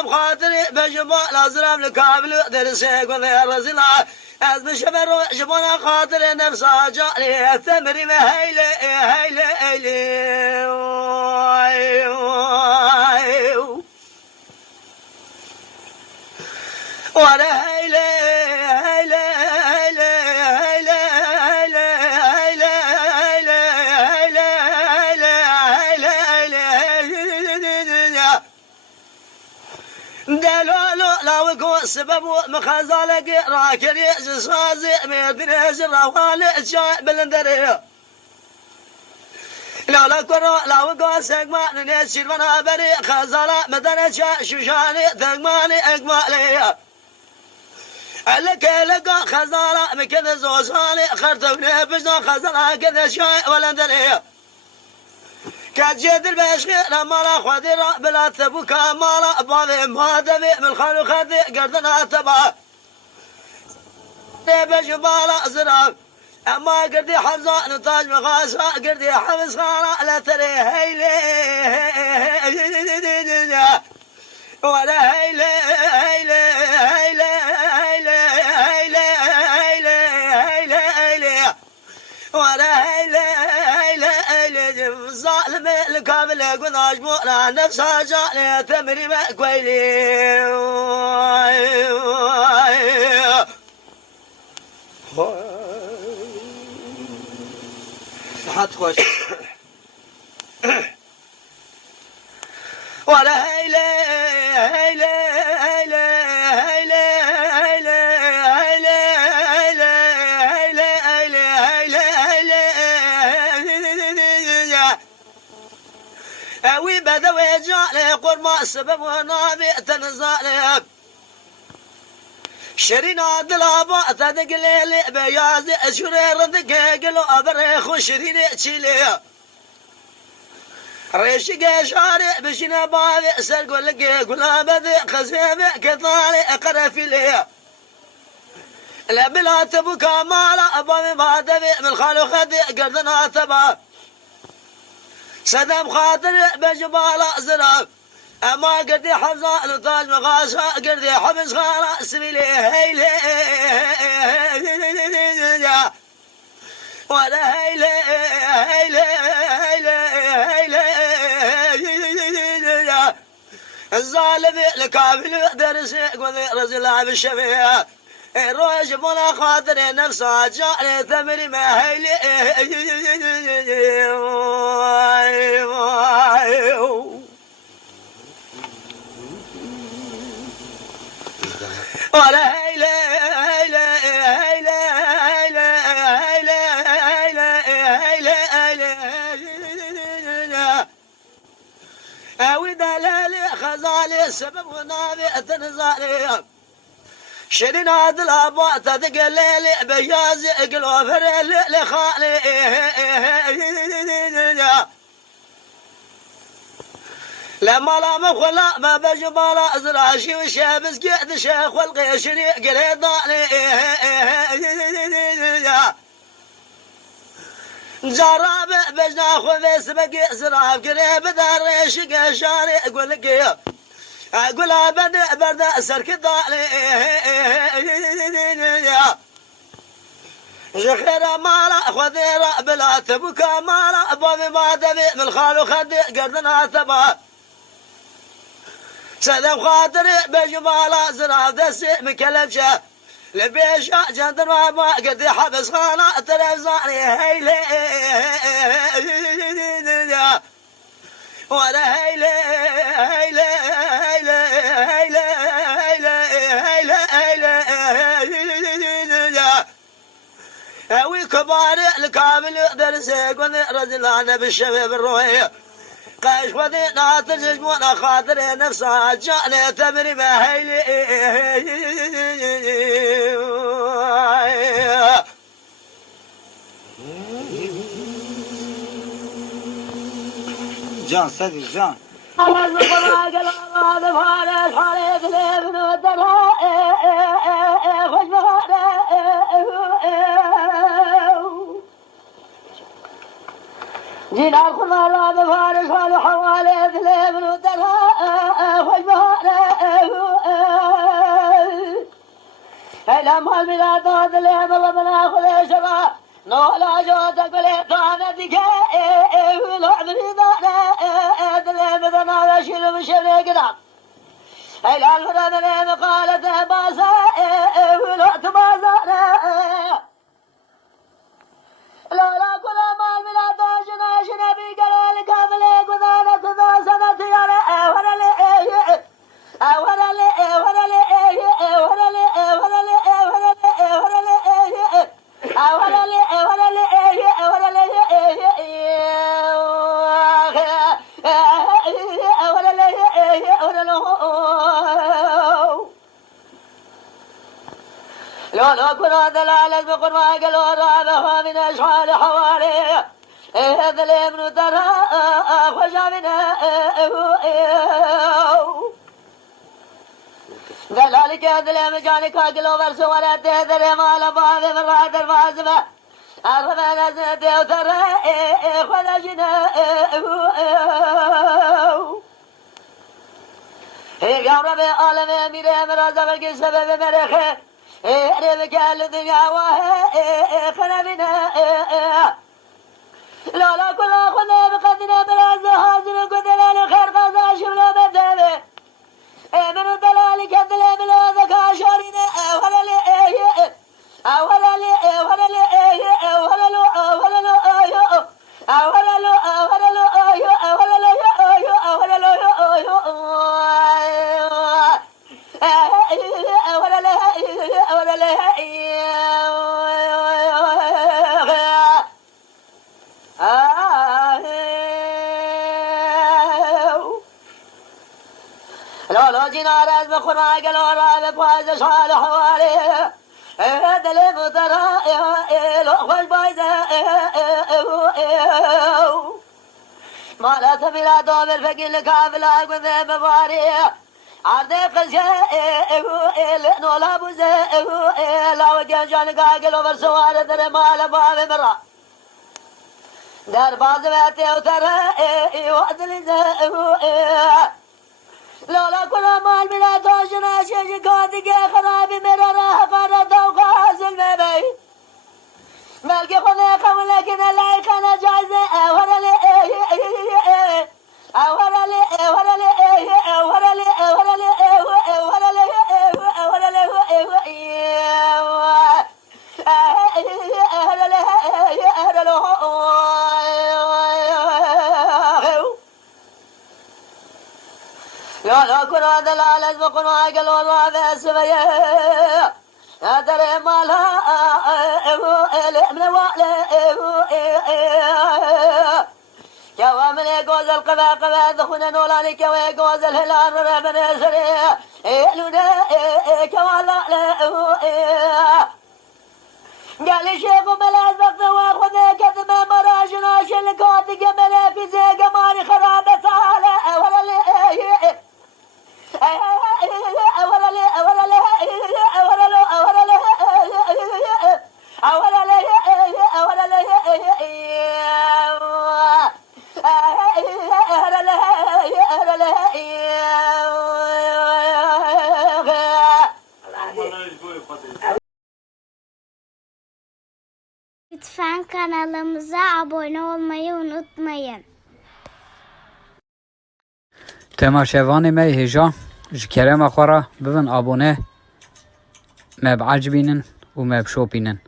سلام خاطري بجمال أزرام لكابل درسي قل يا رزلا از بشبر جبنا خاطر نفس جاني الثمر ما هيلي هيلي هيلي وانا هيلي هيلي هيلي هيلي هيلي دلولو لو يكون سبب مخزالك راكري زصازي ميدري زراوالي جاي بلندري لو لا كرو لو يكون سقما نشير وانا بري خزالة مدنة شوشاني ثقماني اقمالي لك خزالة مكذا زوزاني خرطبني بجنا خزالة كذا شاي ولندري كجد البشغير مالا خديرة بلا تبوك مالا باذي ما دبي من خلو خذي قردنا تبا بجبالا زراب اما قردي حمزة نتاج مغاسة قردي حمز خالا لا تري هيلي ولا هيلي هيلي هيلي هيلي هيلي هيلي هيلي ولا هيلي هيلي الظالم الكامل يقول أجمعنا نفسها جاني ثمري ما كويلي صحت خوش ولا هيلي هيلي هيلي هيلي هيلي أوي بدوي جالي قرما السبب ونابي تنزالي شرينا دلابا تدق ليلي بيازي شري ردك قلو أبريخ شريني تشيلي ريشي شاري بشينا بابي سرق ولقي قلا بذي خزيبي كثالي قرفي لي لا بلا تبوك مالا أبامي ما دبي من خالو خدي قردنا تبا سدم خاطر بجبال زراب اما قردي حمزة لطاج مغاشة قردي حمز خالا سبيلي هيلي ولا هيلي هيلي هيلي هيلي الظالم الكافل درسي قولي رزي لعب الشفيع روج بلا خاطر نفسها جاري ثمري ما هيلي ولا هيلي هيلي هيلي هيلي هيلي هيلي اوي دلالي خزالي السبب ونابي تنزالي شرينا دلابا تدق الليلي بيازي قلو فريلي لخالي لما لا مخلا ما بجبالا زراشي وشابس قعد شيخ والقيشري قلي ضالي جراب بجنا خوذي سبقي زراب قريب دار شقا شاري اقول لك اقول ابدا برد سرك ضالي جخيرة مالا خذيرة بلا تبكى مالا بابي ما دبي من خالو خدي قردنا تبا سلام خاطري بجمالا زراب دسي مكلمشة لبيشا جندر ما قد حبس خانا تلفزاني هيلي ولا هيلي هيلي هيلي هيلي هيلي اوي كبار الكامل درسي قلني رجل انا بالشباب الروحي قاش ودي ناتج وانا خاطر نفسها جاني تمري ما هيلي جان سدي جان جينا خذ الله بفارس والحوالي ذليل ودرها خوش بهارة هلا مال میلاد دل بابا من خودش را نولا جاتك بلي طانتك ولعب رضانا دل بدنا وشيل مشبه قدام هلا الفرامل مقالة بازا ولعت بازانا لولا كل مال ميلاد جنا بي قال كامل قدانا تدا سنة يا لولا كنا دلالة بقرما قالوا رابها من أشعال حوالي هذا الابن ترى خشى منها ذلك هذا الامجانك قالوا برسوا ولا تهدر مال بعض من راد الفازمة أرغم نزنته وترى خلجنا يا رب العالمين أمير مرازا برقي سبب مرخي ربك الدنيا وهي خنبنا لا لا كل خنا بقدنا براز حاضر قدنا الخير قضا شمل بدله من الدلال كدل بلا ذكا شارنا ولا لي ولا لي ولا لي ولا لو ولا لو ولا لو ولا لو ولا لو ولا لو لو جينا راز بخنا قالوا راب فاز صالح عليه هذا المطر لو خوش بايزه ما لا تبلا دوم الفقير لكافلا قذ بباري عرض قزيه نولا بوزه لا وجه جان قالوا برسوار در مال باب مرا در باز بيتي وترى وعدل لولا كل مال بلا توجنا شيء قادك خراب مرا راح قرد وقاز المبي مالك خذ قول لكن لا كان جايزه ولا لي ولا لي ولا لي ولا لي ولا لي ولا لي ولا لي يا لا كنا دلالة بقنا قالوا الله بسبيه أدري مالها من وعلى كوامل جوز القبا قبا دخنا نولاني كوي جوز الهلال ربنا سري لونا كوالا قال الشيخ ملاذ بقى واخذ كتب مراجنا شلقات جمل في زي قمار خرابة على ولا لي ولا لي ولا لي ولا لي ولا لي ولا لي ولا Lütfen kanalımıza abone olmayı unutmayın. تماشاوان ما هجا جكرم أخورا ببن أبونه ما بعجبينن وما بشوبينن